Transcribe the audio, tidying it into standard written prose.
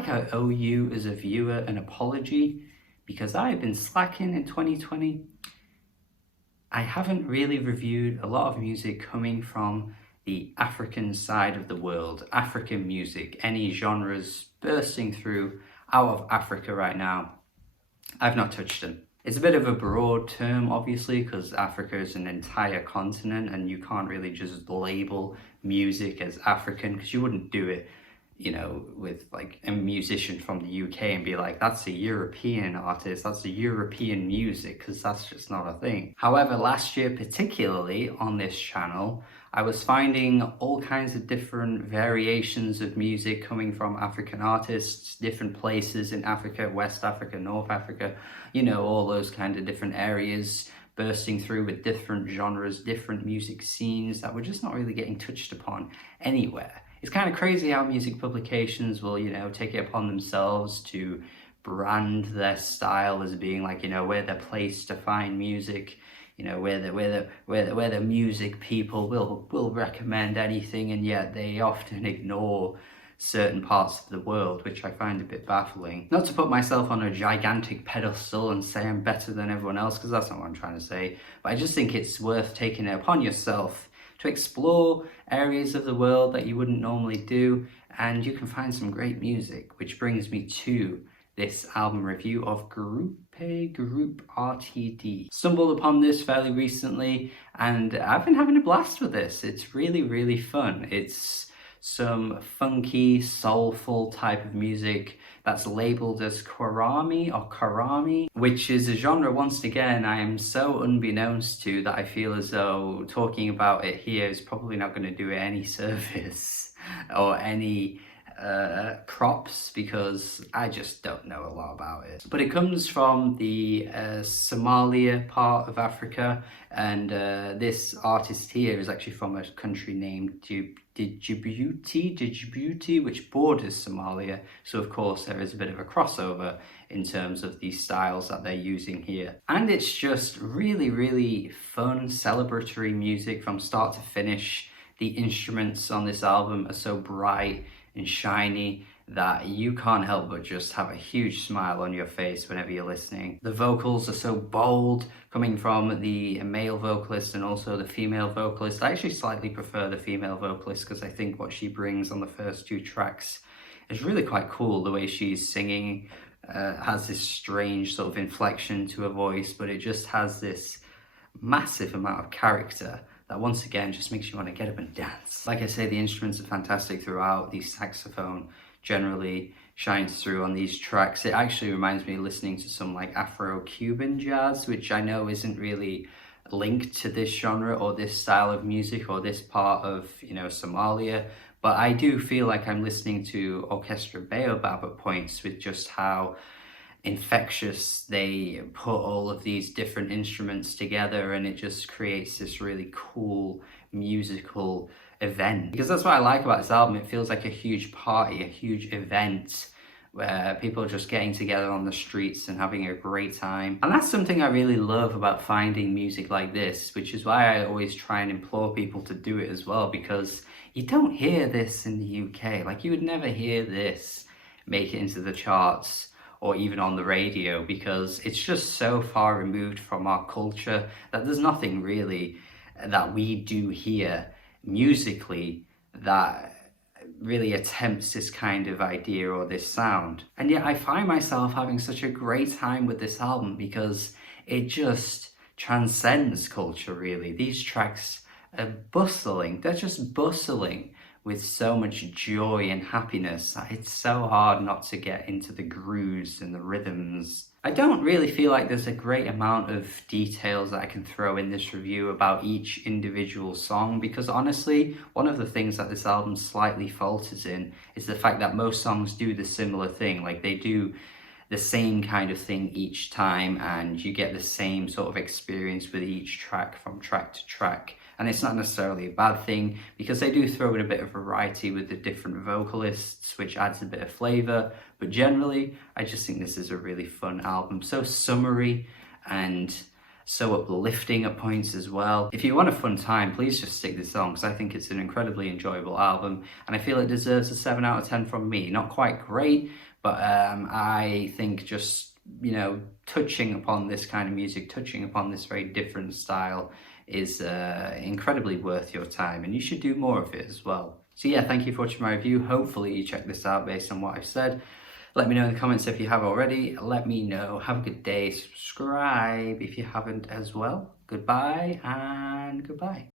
like I owe you as a viewer an apology because I have been slacking in 2020. I haven't really reviewed a lot of music coming from the African side of the world, African music, any genres bursting through out of Africa right now. I've not touched them. It's a bit of a broad term, obviously, because Africa is an entire continent and you can't really just label music as African, because you wouldn't do it, you know, with like a musician from the UK and be like, that's a European artist, that's a European music, because that's just not a thing. However, last year, particularly on this channel, I was finding all kinds of different variations of music coming from African artists, different places in Africa, West Africa, North Africa, you know, all those kind of different areas bursting through with different genres, different music scenes that were just not really getting touched upon anywhere. It's kind of crazy how music publications will, you know, take it upon themselves to brand their style as being like, you know, we're the place to find music. You know, where the music people will recommend anything, and yet they often ignore certain parts of the world, which I find a bit baffling. Not to put myself on a gigantic pedestal and say I'm better than everyone else, because that's not what I'm trying to say, but I just think it's worth taking it upon yourself to explore areas of the world that you wouldn't normally do, and you can find some great music, which brings me to this album review of Groupe RTD. Stumbled upon this fairly recently and I've been having a blast with this. It's really, really fun. It's some funky, soulful type of music that's labeled as Qaraami, which is a genre, once again, I am so unbeknownst to that I feel as though talking about it here is probably not going to do it any service or any props, because I just don't know a lot about it. But it comes from the Somalia part of Africa, and this artist here is actually from a country named Djibouti, which borders Somalia. So of course there is a bit of a crossover in terms of the styles that they're using here. And it's just really, really fun, celebratory music from start to finish. The instruments on this album are so bright and shiny that you can't help but just have a huge smile on your face whenever you're listening. The vocals are so bold, coming from the male vocalist and also the female vocalist. I actually slightly prefer the female vocalist because I think what she brings on the first two tracks is really quite cool. The way she's singing has this strange sort of inflection to her voice, but it just has this massive amount of character that once again just makes you want to get up and dance. Like I say, the instruments are fantastic throughout. The saxophone generally shines through on these tracks. It actually reminds me of listening to some like Afro-Cuban jazz, which I know isn't really linked to this genre or this style of music or this part of, you know, Somalia. But I do feel like I'm listening to Orchestra Baobab at points with just how infectious they put all of these different instruments together, and it just creates this really cool musical event. Because that's what I like about this album. It feels like a huge party, a huge event where people are just getting together on the streets and having a great time. And that's something I really love about finding music like this, which is why I always try and implore people to do it as well, because you don't hear this in the UK. Like, you would never hear this make it into the charts or even on the radio, because it's just so far removed from our culture that there's nothing really that we do here musically that really attempts this kind of idea or this sound. And yet I find myself having such a great time with this album because it just transcends culture, really. These tracks are bustling, they're just bustling with so much joy and happiness. It's so hard not to get into the grooves and the rhythms. I don't really feel like there's a great amount of details that I can throw in this review about each individual song, because honestly, one of the things that this album slightly falters in is the fact that most songs do the similar thing. Like, they do the same kind of thing each time, and you get the same sort of experience with each track from track to track. And it's not necessarily a bad thing, because they do throw in a bit of variety with the different vocalists, which adds a bit of flavour. But generally, I just think this is a really fun album. So summery and so uplifting at points as well. If you want a fun time, please just stick this on because I think it's an incredibly enjoyable album and I feel it deserves a 7 out of 10 from me. Not quite great, but I think just, you know, touching upon this kind of music, touching upon this very different style is incredibly worth your time, and you should do more of it as well. So yeah, thank you for watching my review. Hopefully you check this out based on what I've said. Let me know in the comments if you have already. Let me know. Have a good day. Subscribe if you haven't as well. Goodbye and goodbye.